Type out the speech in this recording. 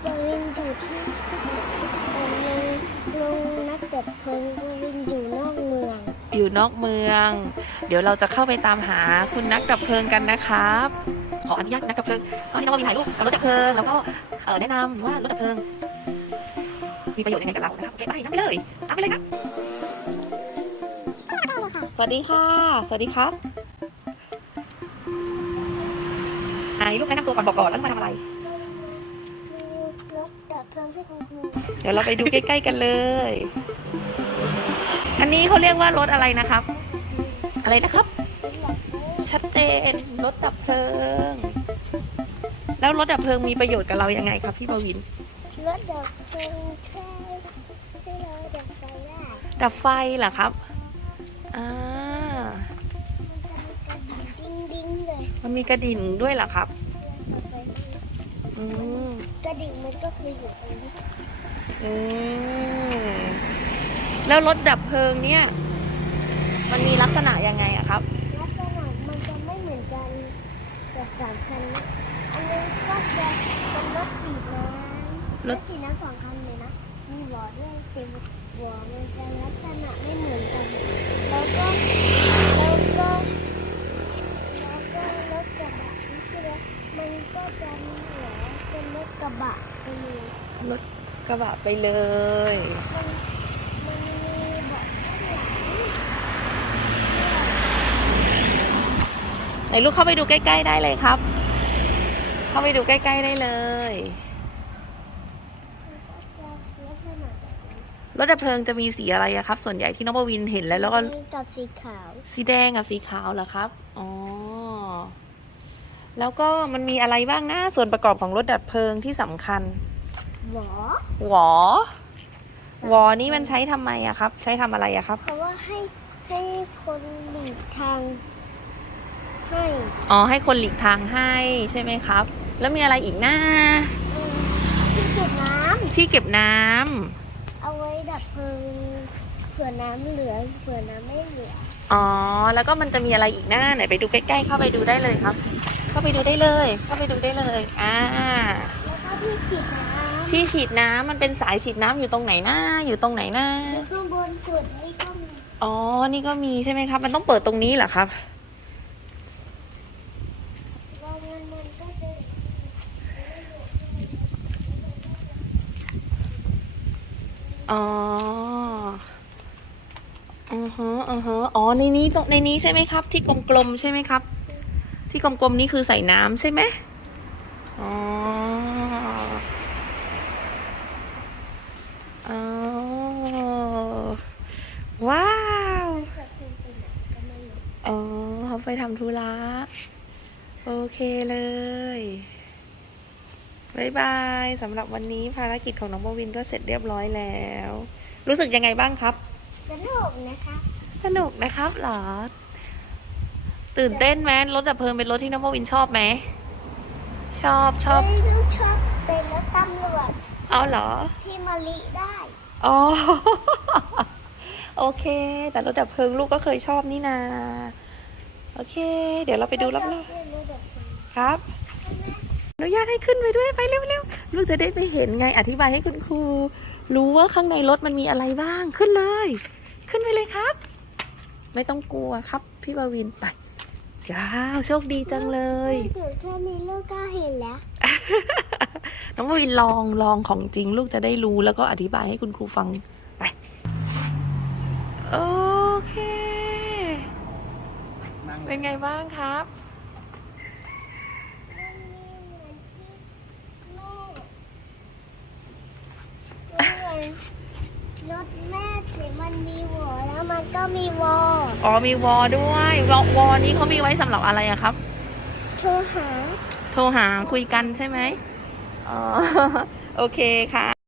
เบร์วินอยู่ที่โรงนักเด็กเพลิงเร์วินอยู่นอกเมือง อยู่นอกเมือง เดี๋ยวเราจะเข้าไปตามหาคุณนักดับเพลิงกันนะครับ ขออนุญาตนักดับเพลิงตอนนี้น้องมีถ่ายรูปกับรถดับเพลิงแล้วก็แนะนำว่ารถดับเพลิง มีประโยชน์ยังไงกับเรานะครับโอเคไปนั่งไปเลยตามไปเลยครับสวัสดีค่ะ สวัสดีครับไหนลูกแนะนำตัวก่อนบอกก่อนแล้วมาทำอะไร เพลิงให้คุณครูเดี๋ยวเราไปดูใกล้ ๆ กันเลย อันนี้เขาเรียกว่ารถอะไรนะครับ อะไรนะครับ ชัดเจนรถดับเพลิง แล้วรถดับเพลิงมีประโยชน์กับเรายังไงครับพี่บวิน รถดับเพลิงช่วยให้เราดับไฟได้ ดับไฟเหรอครับ อ่าดิ้งดิ้งๆเลยมันมีกระดิ่งด้วยเหรอครับดับไฟ อืมกระดิ่งมันก็คืออยู่ตรงนี้อืมแล้วรถดับเพลิงเนี่ย มันมีลักษณะยังไงอะครับ ลักษณะมันจะไม่เหมือนกันกับสามคันนะอันนี้ก็จะเป็นรถฉีดน้ำรรถ ถฉีดน้ำสองคันเลยนะ มีหัวด้วยเต็มหัวมันจะลักษณะไม่เหมือนกัน แล้วก็แล้วก็แล้วก็รถกระบะนี่คือรถมันก็จะมีหัวเป็นรถกระบะไปเลย รถกระบะไปเลยมันมันมีเบาะข้างหลังไหนลูกเข้าไปดูใกล้ ๆ ได้เลยครับ เข้าไปดูใกล้ ๆ ได้เลยมันก็จะลักษณะแบบนี้รถดับเพลิงจะมีสีอะไรอะครับ ส่วนใหญ่ที่น้องปวินเห็นแล้วแล้วก็มีกับสีขาว สีแดงกับสีขาวเหรอครับ อ๋อ แล้วก็มันมีอะไรบ้างนะ ส่วนประกอบของรถดับเพลิงที่สำคัญ หวอหวอหวอนี่มันใช้ทำไมอะครับ ใช้ทำอะไรอะครับ เพราะว่าให้ให้คนหลีกทางให้อ๋อให้คนหลีกทางให้ใช่ไหมครับ แล้วมีอะไรอีกนะเออที่เก็บน้ที่เก็บน้ำำเอาไว้ดับเพลิงเผื่อน้ำเหลือเผื่อน้ำไม่เหลืออ๋อแล้วก็มันจะมีอะไรอีกหน้าไหนไปดูใกล้ๆเข้าไปดูได้เลยครับ เข้าไปดูได้เลย เข้าไปดูได้เลย อ่า แล้วก็ที่ฉีดน้ำที่ฉีดน้ำมันเป็นสายฉีดน้ำอยู่ตรงไหนนะอยู่ตรงไหนนะแล้วข้างบนสุดนี่ก็มีอ๋อ นี่ก็มีใช่ไหมครับ มันต้องเปิดตรงนี้เหรอครับว่ามันมันก็จะอ๋ออือฮะอือฮะอ๋อ ในนี้ตรงในนี้ใช่ไหมครับ ที่กลมๆใช่ไหมครับ ที่กลมๆนี่คือใส่น้ำใช่ไหมอ๋ออ๋อว้าวเกิดขึ้นไปไหนก็ไม่รู้อ๋อเขาไปทำธุระโอเคเลยบายบายสำหรับวันนี้ภารกิจของน้องบวินก็เสร็จเรียบร้อยแล้ว รู้สึกยังไงบ้างครับ สนุกนะคะสนุกนะครับเหรอ ตื่นเต้นไหมรถดับเพลิงเป็นรถที่น้องบวินชอบไหม ชอบชอบเฮ้ยลูกชอบเป็นรถตำรวจเอาเหรอ ที่มาลิได้ อ๋อ โอเค แต่รถดับเพลิงลูกก็เคยชอบนี่นา โอเค เดี๋ยวเราไปดูรอบชอบเป็นรถดับเพลิงๆครับอนุญาตให้ขึ้นไปด้วยไปเร็วๆลูกจะได้ไปเห็นไงอธิบายให้คุณครู รู้ว่าข้างในรถมันมีอะไรบ้างขึ้นเลย ขึ้นไปเลยครับ ไม่ต้องกลัวครับ พี่บาวินไป จ้าวโชคดีจังเลยเดี๋ยวแค่นี้ลูกก็เห็นแล้ว น้องบาวินลองลองของจริง ลูกจะได้รู้แล้วก็อธิบายให้คุณครูฟังไปโอเค เป็นไงบ้างครับมันมีเหมือนที่แม่เหมือนรถแม่ที่มันมีหัวแล้ว มันก็มีวอลอ๋อมีวอด้วยวอวอนี้เขามีไว้สำหรับอะไรอะครับ โทรหา โทรหาคุยกันใช่ไหมอ๋อ โอเคค่ะ